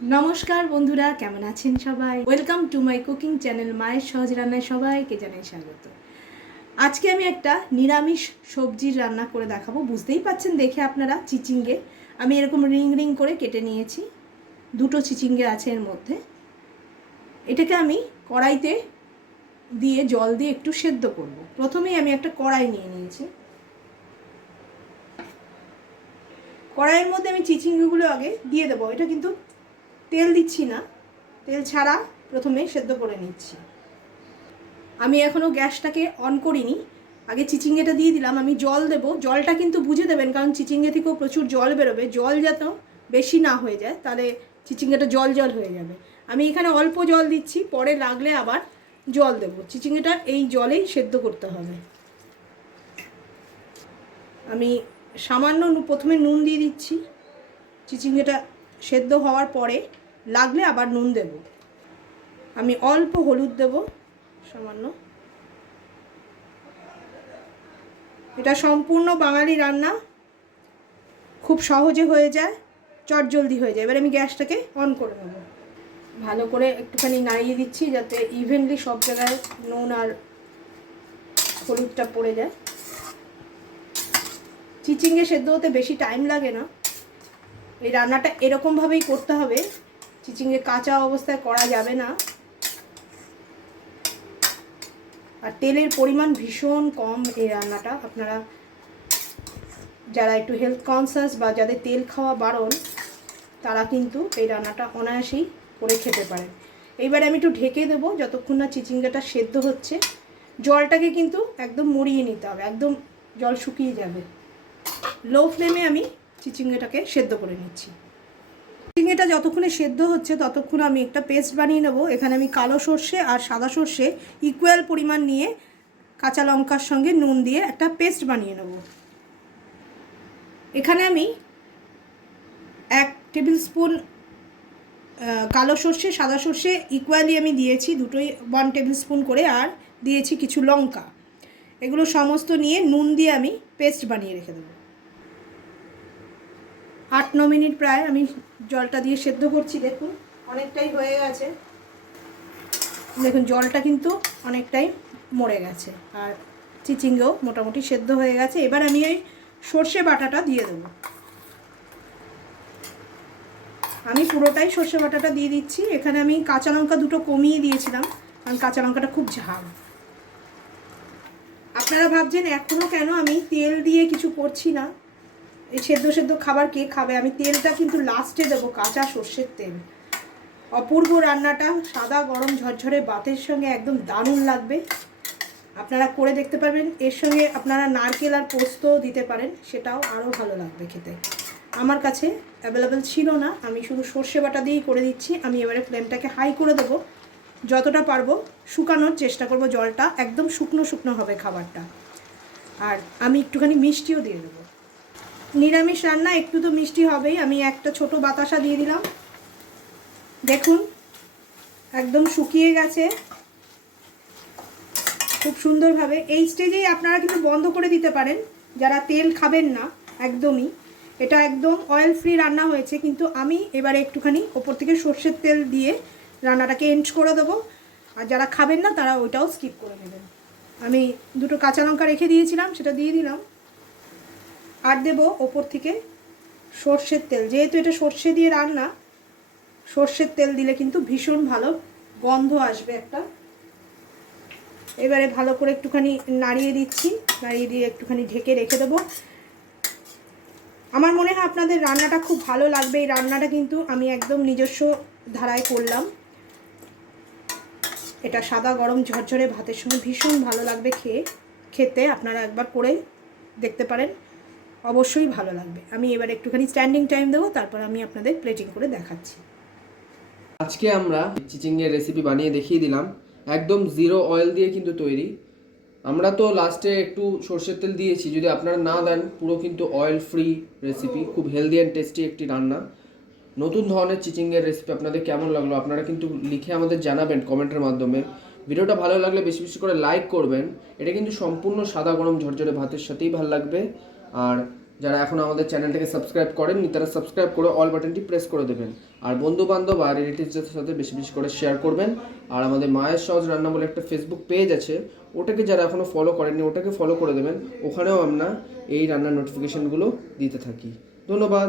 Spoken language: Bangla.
নমস্কার বন্ধুরা, কেমন আছেন সবাই? Welcome to my cooking channel মায়ের সহজ রান্নায় সবাইকে জানাই স্বাগত। আজকে আমি একটা নিরামিষ সবজির রান্না করে দেখাবো। বুঝতেই পাচ্ছেন দেখে আপনারা, চিচিঙ্গে আমি এরকম রিং রিং করে কেটে নিয়েছি। দুটো চিচিঙ্গে আছে এর মধ্যে। এটাকে আমি কড়াইতে দিয়ে জল দিয়ে একটু সেদ্ধ করব। প্রথমেই আমি একটা কড়াই নিয়ে নিয়েছি। কড়াইয়ের মধ্যে আমি চিচিঙ্গেগুলো আগে দিয়ে দেবো। এটা কিন্তু তেল দিচ্ছি না, তেল ছাড়া প্রথমে সেদ্ধ করে নিচ্ছি। আমি এখনও গ্যাসটাকে অন করিনি, আগে চিচিঙ্গেটা দিয়ে দিলাম। আমি জল দেব, জলটা কিন্তু বুঝে দেবেন, কারণ চিচিঙ্গে থেকেও প্রচুর জল বেরোবে। জল যাতে বেশি না হয়ে যায়, তাহলে চিচিঙ্গেটা জল জল হয়ে যাবে। আমি এখানে অল্প জল দিচ্ছি, পরে লাগলে আবার জল দেব। চিচিঙ্গেটা এই জলেই সেদ্ধ করতে হবে। আমি সামান্য প্রথমে নুন দিয়ে দিচ্ছি। চিচিঙ্গেটা সেদ্ধ হওয়ার পরে লাগলে আবার নুন দেব। আমি অল্প হলুদ দেব, সামান্য। এটা সম্পূর্ণ বাঙালি রান্না, খুব সহজে হয়ে যায়, চটজলদি হয়ে যায়। এবার আমি গ্যাসটাকে অন করে নেব। ভালো করে একটুখানি নাড়িয়ে দিচ্ছি যাতে ইভেনলি সব জায়গায় নুন আর হলুদটা পড়ে যায়। চিচিঙ্গে সেদ্ধ হতে বেশি টাইম লাগে না। এই রান্নাটা এরকমভাবেই করতে হবে, চিচিঙ্গে কাঁচা অবস্থায় করা যাবে না। আর তেলের পরিমাণ ভীষণ কম এই রান্নাটা। আপনারা যারা একটু হেলথ কনসিয়াস বা যাদের তেল খাওয়া বারণ, তারা কিন্তু এই রান্নাটা অনায়াসেই করে খেতে পারেন। এইবারে আমি একটু ঢেকে দেবো যতক্ষণ না চিচিঙ্গাটা সেদ্ধ হচ্ছে। জলটাকে কিন্তু একদম মরিয়ে নিতে হবে, একদম জল শুকিয়ে যাবে। লো ফ্লেমে আমি চিচিঙ্গাটাকে সেদ্ধ করে নিচ্ছি। চিচিঙ্গাটা যতক্ষণে সেদ্ধ হচ্ছে ততক্ষণ আমি একটা পেস্ট বানিয়ে নেব। এখানে আমি কালো সর্ষে আর সাদা সর্ষে ইকুয়াল পরিমাণ নিয়ে কাঁচা লঙ্কার সঙ্গে নুন দিয়ে একটা পেস্ট বানিয়ে নেব। এখানে আমি 1 টেবিল স্পুন কালো সর্ষে সাদা সর্ষে ইকুয়ালি আমি দিয়েছি, দুটোই 1 টেবিল স্পুন করে, আর দিয়েছি কিছু লঙ্কা। এগুলো সমস্ত নিয়ে নুন দিয়ে আমি পেস্ট বানিয়ে রেখে দেবো। 8-9 মিনিট প্রায় আমি জলটা দিয়ে সেদ্ধ করছি। দেখুন অনেকটাই হয়ে গেছে, দেখুন জলটা কিন্তু অনেকটাই মরে গেছে, আর চিচিঙ্গেও মোটামুটি সেদ্ধ হয়ে গেছে। এবার আমি এই সর্ষে বাটাটা দিয়ে দেবো। আমি পুরোটাই সর্ষে বাটাটা দিয়ে দিচ্ছি। এখানে আমি কাঁচা লঙ্কা দুটো কমিয়ে দিয়েছিলাম, কারণ কাঁচা লঙ্কাটা খুব ঝাল। আপনারা ভাবছেন এখনও কেন আমি তেল দিয়ে কিছু করছি না, এই সেদ্ধ সেদ্ধ খাবার কে খাবে? আমি তেলটা কিন্তু লাস্টে দেবো, কাঁচা সর্ষের তেল। অপূর্ব রান্নাটা সাদা গরম ঝরঝরে ভাতের সঙ্গে একদম দারুণ লাগবে। আপনারা করে দেখতে পারবেন। এর সঙ্গে আপনারা নারকেল আর পোস্তও দিতে পারেন, সেটাও আরও ভালো লাগবে খেতে। আমার কাছে অ্যাভেলেবেল ছিল না, আমি শুধু সর্ষে বাটা দিয়েই করে দিচ্ছি। আমি এবারে ফ্লেমটাকে হাই করে দেবো, যতটা পারবো শুকানোর চেষ্টা করব। জলটা একদম শুকনো শুকনো হবে খাবারটা। আর আমি একটুখানি মিষ্টিও দিয়ে দেবো। নিরামিষ রান্না একটু তো মিষ্টি হবেই। আমি একটা ছোট বাতাসা দিয়ে দিলাম। দেখুন একদম শুকিয়ে গেছে খুব সুন্দরভাবে। এই স্টেজেই আপনারা কিন্তু বন্ধ করে দিতে পারেন, যারা তেল খাবেন না একদমই। এটা একদম অয়েল ফ্রি রান্না হয়েছে, কিন্তু আমি এবারে একটুখানি ওপর থেকে সর্ষের তেল দিয়ে রান্নাটাকে এন্ড করে দেবো। আর যারা খাবেন না তারা ওইটাও স্কিপ করে নেবেন। আমি দুটো কাঁচা লঙ্কা রেখে দিয়েছিলাম, সেটা দিয়ে দিলাম। আর দেবো ওপর থেকে সর্ষের তেল। যেহেতু এটা সর্ষে দিয়ে রান্না, সর্ষের তেল দিলে কিন্তু ভীষণ ভালো গন্ধ আসবে একটা। এবারে ভালো করে একটুখানি নাড়িয়ে দিচ্ছি, নাড়িয়ে দিয়ে একটুখানি ঢেকে রেখে দেবো। আমার মনে হয় আপনাদের রান্নাটা খুব ভালো লাগবে। এই রান্নাটা কিন্তু আমি একদম নিজস্ব ধারায় করলাম। এটা সাদা গরম ঝরঝরে ভাতের সঙ্গে ভীষণ ভালো লাগবে খেতে। আপনারা একবার করে দেখতে পারেন, অবশ্যই ভালো লাগবে। আমি এবার একটুখানি স্ট্যান্ডিং টাইম দেবো, তারপর আমি আপনাদের প্লেটিং করে দেখাচ্ছি। আজকে আমরা চিচিঙ্গের রেসিপি বানিয়ে দেখিয়ে দিলাম, একদম জিরো অয়েল দিয়ে কিন্তু তৈরি। আমরা তো লাস্টে একটু সর্ষের তেল দিয়েছি, যদি আপনারা না দেন পুরো কিন্তু অয়েল ফ্রি রেসিপি। খুব হেলদি অ্যান্ড টেস্টি একটি রান্না। নতুন ধরনের চিচিঙ্গের রেসিপি আপনাদের কেমন লাগলো আপনারা কিন্তু লিখে আমাদের জানাবেন কমেন্টের মাধ্যমে। ভিডিওটা ভালো লাগলে বেশি বেশি করে লাইক করবেন। এটা কিন্তু সম্পূর্ণ সাদা গরম ঝরঝরে ভাতের সাথেই ভালো লাগবে। আর যারা এখন আমাদের চ্যানেলটাকে সাবস্ক্রাইব করেননি তারা সাবস্ক্রাইব করে অল বাটনটি প্রেস করে দেবেন। আর বন্ধুবান্ধব আর রিলেটিভসদের সাথে বেশি বেশি করে শেয়ার করবেন। আর আমাদের মায়ের সহজ রান্না বলে একটা ফেসবুক পেজ আছে, ওটাকে যারা এখনও ফলো করেননি ওটাকে ফলো করে দেবেন। ওখানেও আমরা এই রান্নার নোটিফিকেশনগুলো দিতে থাকি। ধন্যবাদ।